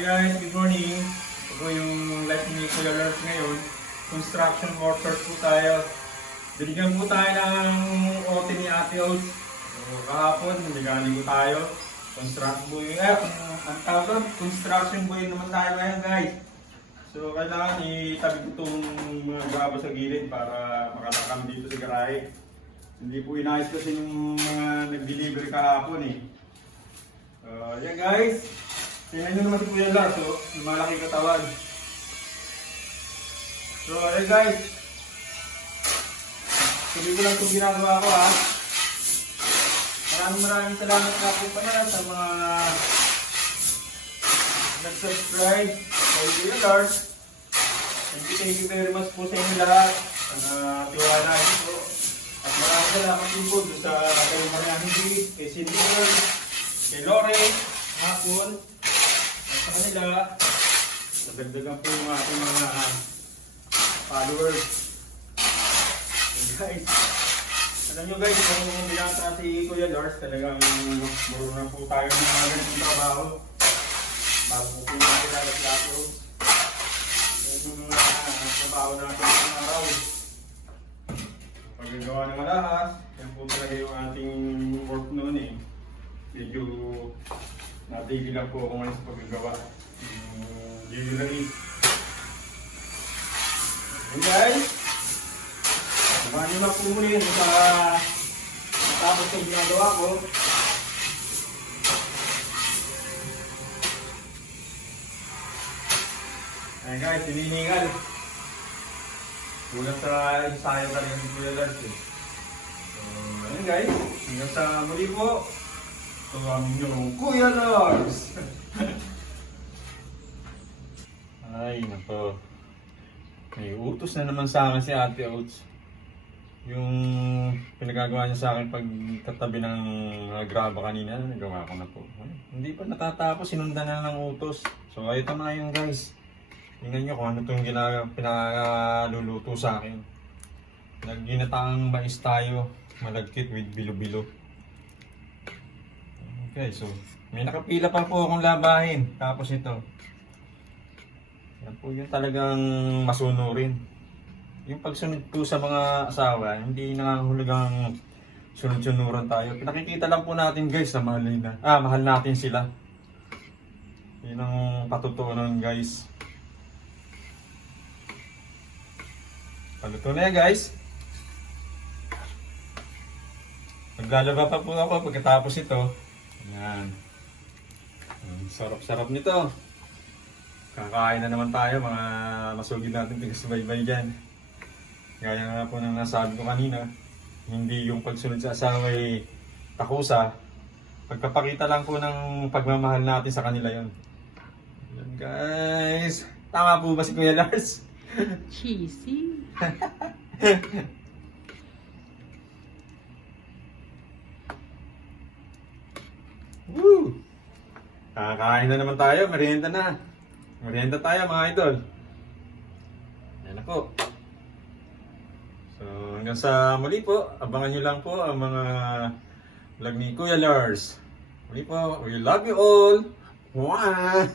Hi guys, good morning. Ito po yung live ni Kuya Lars ngayon. Construction workers po tayo. Binigyan po tayo ng OT ni Ate Oz. So, kahapon, binigyan po tayo. Construction boy naman tayo ngayon guys. So kailangan itabi ko itong mga graba sa gilid para makatakam dito sa garahe. Hindi po inayos kasi yung mga nag-delivery kahapon eh. Yan guys. Tingnan nyo naman si Kuya Lars, so, yung malaki katawan. So, ayan guys. Sabi ko lang itong ginagawa ko ha. Maraming salamat nga po pala sa mga nag-subscribe kay Kuya Lars. Thank you very much po sa inyo lahat. Tiwala niyo po. At maraming salamat din po sa kay Marianne, kay Cindy Girl, kay Lore, hapon. Sa kanila, nagdagdagan po yung ating mga followers. And guys, alam nyo guys, kung binata si Kuya Lars, talagang marunong po tayo ng mga ganitong trabaho. Bago po po natin lalo si Ato. Yung mga trabaho natin ng araw. Paggagawa ng malahas, yan po talaga yung ating work noon eh. Medyo natigil lang po ako ngayon sa paggagawa. Jewelry. And guys, samahan nyo lang po muli sa matapos ng ginagawa ko. Ayan guys, hinihingal. Kulang sa ensayo kanina ni Kuya Lars eh. So, ayan guys, hanggang sa muli po. Ito ang inyong Kuya Lars! Ay, nako. May utos na naman sa akin si Ate Oz. Yung pinagagawa niya sa akin pag katabi ng graba kanina, nagawa ko na po. Hindi pa natatapos, sinundan na ng utos. So, ito na yun guys. Tingnan nyo kung ano itong pinaluluto sa akin. Nagginataang mais tayo, malagkit with bilo-bilo. Okay, so may nakapila pa po akong labahin. Tapos ito. Yan po yung talagang masunurin. Yung pagsunod po sa mga asawa, hindi nangangahulugang sunod-sunuran tayo. Pinakikita lang po natin guys na mahal natin sila. Yun ang patutunan guys. Paluto na yan guys. Maglalaba pa po ako pagkatapos ito. Yan. Sarap-sarap nito. Kakain na naman tayo mga masugid natin tigas-baybay dyan. Gaya nga po ng nasabi ko kanina, hindi yung pagsunod sa asawa ay takusa. Pagkapakita lang po ng pagmamahal natin sa kanila yon. Yan guys. Tama po ba si Kuya Lars? Cheesy. Woo! Kakain na naman tayo, merienda na. Merienda tayo mga idol. Yan na po. So hanggang sa muli po, abangan nyo lang po ang mga vlog ni Kuya Lars. Muli po, we love you all. Mwah!